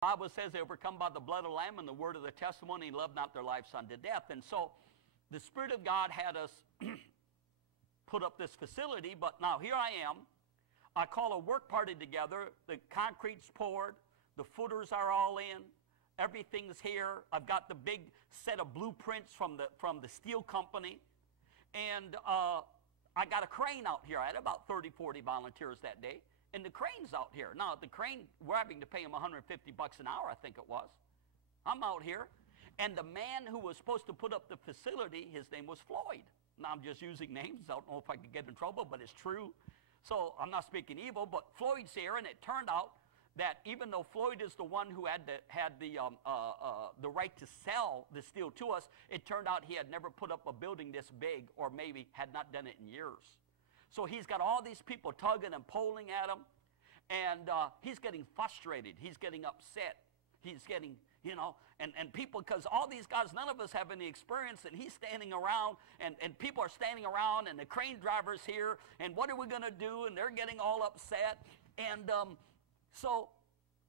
Bible says they overcome by the blood of the Lamb and the word of the testimony, and love not their lives unto death. And so the Spirit of God had us put up this facility, but now here I am. I call a work party together. The concrete's poured. The footers are all in. Everything's here. I've got the big set of blueprints from the steel company. And I got a crane out here. I had about 30, 40 volunteers that day. And the crane's out here. Now, the crane, we're having to pay him $150 an hour, I think it was. I'm out here. And the man who was supposed to put up the facility, his name was Floyd. Now, I'm just using names. I don't know if I could get in trouble, but it's true. So I'm not speaking evil, but Floyd's here, and it turned out that even though Floyd is the one who had the right to sell the steel to us, it turned out he had never put up a building this big, or maybe had not done it in years. So he's got all these people tugging and pulling at him, and he's getting frustrated. He's getting upset. He's getting, you know, and people, because all these guys, none of us have any experience, and he's standing around, and people are standing around, and the crane driver's here, and what are we going to do? And they're getting all upset. And so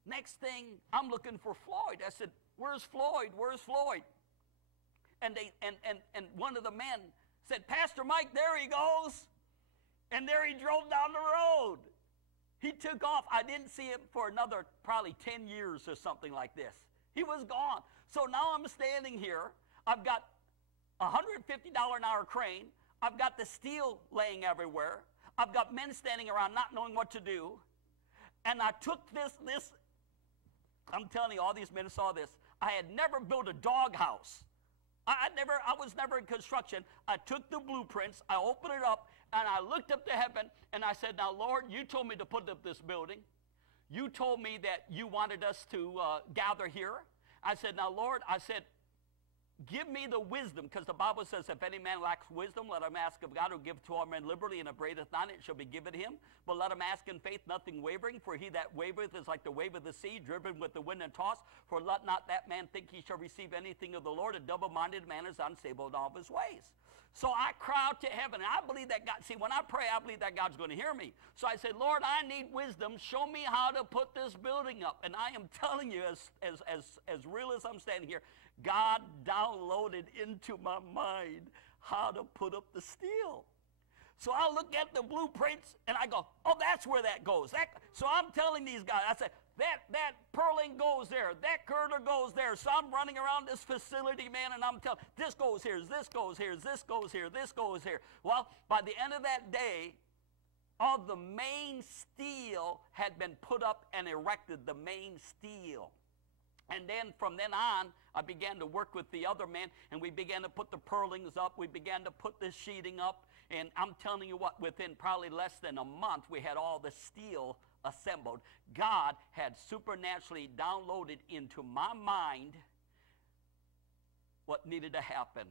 next thing, I'm looking for Floyd. I said, "Where's Floyd? Where's Floyd?" And one of the men said, "Pastor Mike, there he goes." And there he drove down the road. He took off. I didn't see him for another probably 10 years or something like this. He was gone. So now I'm standing here. I've got a $150 an hour crane. I've got the steel laying everywhere. I've got men standing around not knowing what to do. And I took this, I'm telling you, all these men saw this. I had never built a doghouse. I was never in construction. I took the blueprints, I opened it up, and I looked up to heaven, and I said, "Now, Lord, you told me to put up this building. You told me that you wanted us to gather here." I said, "Now, Lord," I said, "give me the wisdom," because the Bible says, "If any man lacks wisdom, let him ask of God, who giveth to all men liberally, and upbraideth not, it shall be given him. But let him ask in faith, nothing wavering. For he that wavereth is like the wave of the sea, driven with the wind and tossed. For let not that man think he shall receive anything of the Lord. A double-minded man is unstable in all of his ways." So I cry out to heaven, and I believe that God, see, when I pray, I believe that God's going to hear me. So I said, "Lord, I need wisdom. Show me how to put this building up." And I am telling you, as real as I'm standing here, God downloaded into my mind how to put up the steel. So I look at the blueprints, and I go, "Oh, that's where that goes." So I'm telling these guys, I said, that purling goes there, that girder goes there. So I'm running around this facility, man, and I'm telling, this goes here, this goes here, this goes here, this goes here. Well, by the end of that day, all the main steel had been put up and erected, the main steel. And then from then on, I began to work with the other man, and we began to put the purlings up. We began to put the sheeting up. And I'm telling you what, within probably less than a month, we had all the steel assembled. God had supernaturally downloaded into my mind what needed to happen.